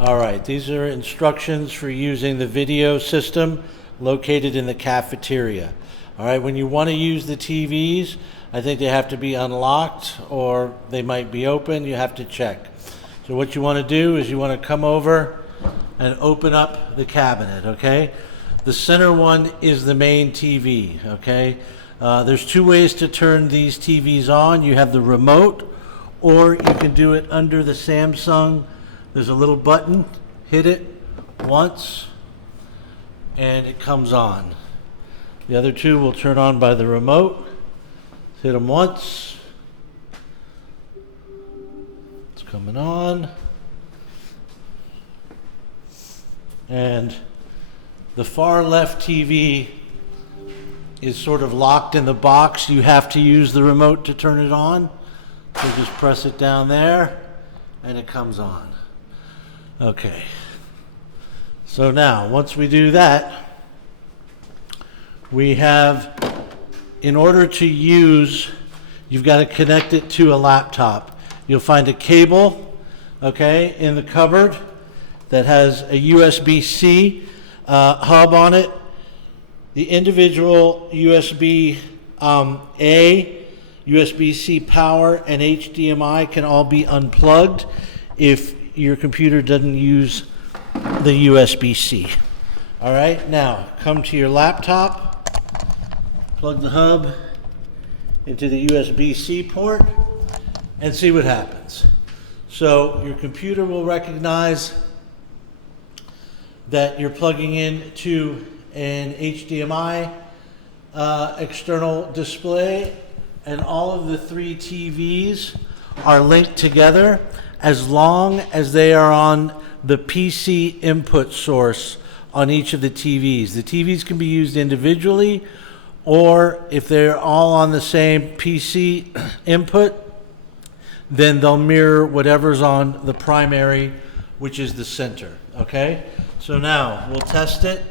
All right, these are instructions for using the video system located in the cafeteria. All right, when you want to use the TVs, I think they have to be unlocked or they might be open. You have to check. So what you want to do is you want to come over and open up the cabinet, okay? The center one is the main TV, okay? There's two ways to turn these TVs on. You have the remote, or you can do it under the Samsung. There's a little button, hit it once, and it comes on. The other two will turn on by the remote. Hit them once. It's coming on. And the far left TV is sort of locked in the box. You have to use the remote to turn it on. So just press it down there, and it comes on. Okay, so now once we do that, we have, in order to use, you've got to connect it to a laptop. You'll find a cable, okay, in the cupboard that has a USB-C hub on it. The individual USB-A, USB-C power, and HDMI can all be unplugged if your computer doesn't use the USB-C. All right, now come to your laptop, plug the hub into the USB-C port, and see what happens. So your computer will recognize that you're plugging in to an HDMI external display, and all of the three TVs are linked together as long as they are on the PC input source on each of the TVs. The TVs can be used individually, or if they're all on the same PC input, then they'll mirror whatever's on the primary, which is the center, okay? So now we'll test it.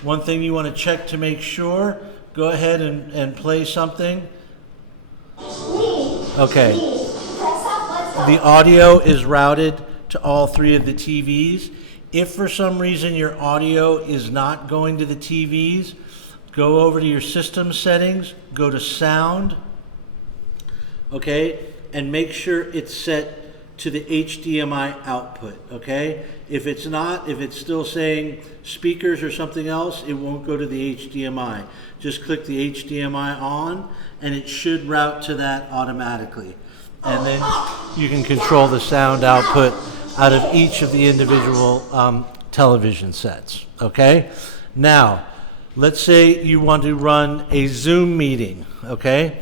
One thing you want to check to make sure, go ahead and play something. Okay. The audio is routed to all three of the TVs. If for some reason your audio is not going to the TVs, go over to your system settings, go to sound, okay, and make sure it's set to the HDMI output, okay? If it's not, if it's still saying speakers or something else, it won't go to the HDMI. Just click the HDMI on, and it should route to that automatically. And then you can control the sound output out of each of the individual television sets, okay? Now, let's say you want to run a Zoom meeting, okay?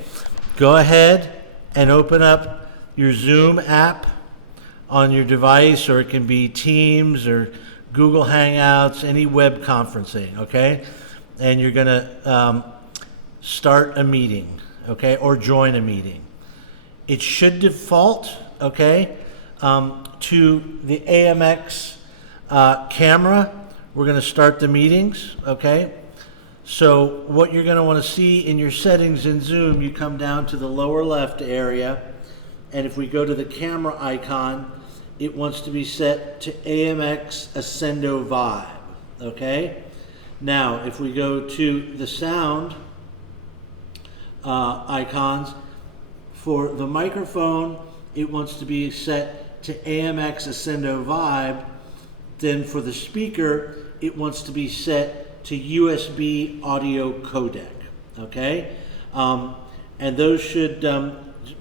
Go ahead and open up your Zoom app on your device, or it can be Teams or Google Hangouts, any web conferencing, okay? And you're gonna start a meeting, okay, or join a meeting. It should default, okay, to the AMX camera. We're gonna start the meetings, okay? So what you're gonna wanna see in your settings in Zoom, you come down to the lower left area, and if we go to the camera icon, it wants to be set to AMX Ascendo Vibe, okay? Now, if we go to the sound icons, for the microphone, it wants to be set to AMX Ascendo Vibe. Then for the speaker, it wants to be set to USB audio codec, okay? And those should,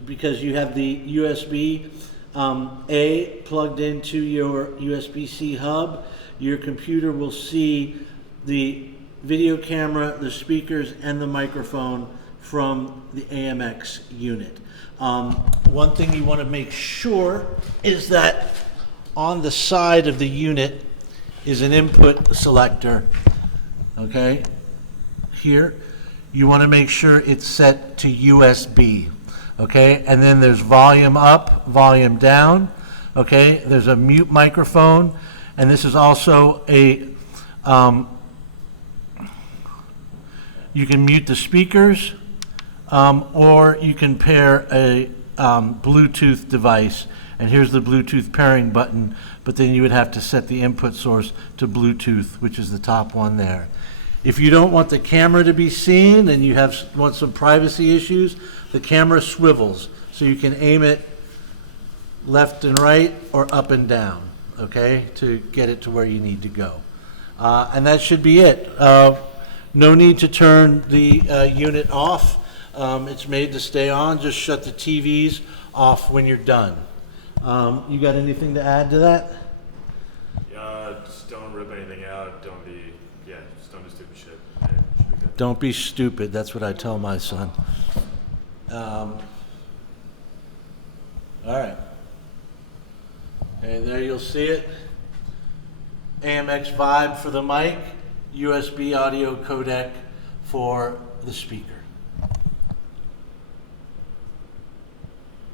because you have the USB A plugged into your USB-C hub, your computer will see the video camera, the speakers, and the microphone from the AMX unit. One thing you want to make sure is that on the side of the unit is an input selector, okay? Here, you want to make sure it's set to USB, okay? And then there's volume up, volume down, okay? There's a mute microphone, and this is also a, you can mute the speakers, or you can pair a Bluetooth device and here's the Bluetooth pairing button, but then you would have to set the input source to Bluetooth, which is the top one there. If you don't want the camera to be seen and you want some privacy issues, the camera swivels, so you can aim it left and right or up and down, okay, to get it to where you need to go. And that should be it. No need to turn the unit off. It's made to stay on. Just shut the TVs off when you're done. You got anything to add to that? Just don't rip anything out. Just don't do stupid shit. And it should be good. Don't be stupid. That's what I tell my son. All right. And there you'll see it. AMX Vibe for the mic, USB audio codec for the speaker.